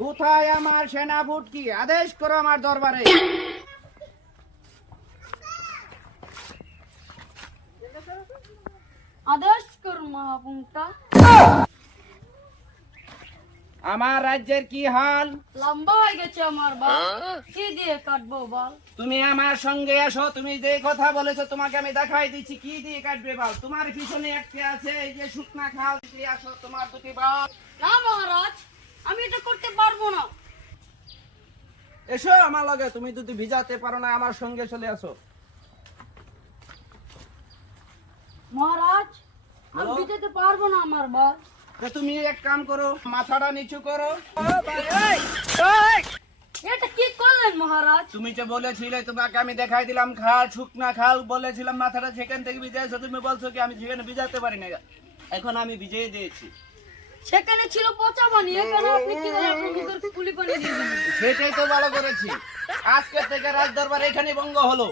কোথায় আমার সেনা বুটকি? আদেশ করো আমার দরবারে। আদেশ করুন মহাপুঙ্খা। আমার রাজ্যের কি হাল? লম্বা হয়ে গেছে আমার বাল, কি দিয়ে কাটবো বাল? তুমি আমার সঙ্গে এসো, তুমি যে কথা বলেছো তোমাকে আমি দেখাই দিচ্ছি কি দিয়ে কাটবে বাল। তোমার পিছনে একটা আছে, এই যে শুকনা খাল, দিয়ে আসো তোমার দুটি বাল। না মহারাজ, আমি এটা করতে পারবো না। এসো আমার লগে, তুমি যদি ভিজাতে পারো না আমার সঙ্গে চলে আসো। মহারাজ, আমি বলো। ভিজাতে পারবো না আমার বাল। তো তুমি এক কাম করো, মাথাটা নিচু করো। এটা কি করলেন মহারাজ? তুমি যে বলেছিলে তোমাকে আমি দেখাই দিলাম খাল, শুকনা খাল, বলেছিলাম মাথাটা সেখান থেকে ভিজাইছো, তুমি বলছো কি আমি সেখানে ভিজাতে পারি না। এখন আমি ভিজিয়ে দিয়েছি। সেখানে ছিল পচা পানি, এখানে আপনি কি করে আপনার ভিতর কুলি পানি দিয়ে দিলেন? সেটাই তো ভালো করেছি। আজকে থেকে রাজ দরবার এখানে ভঙ্গ হলো।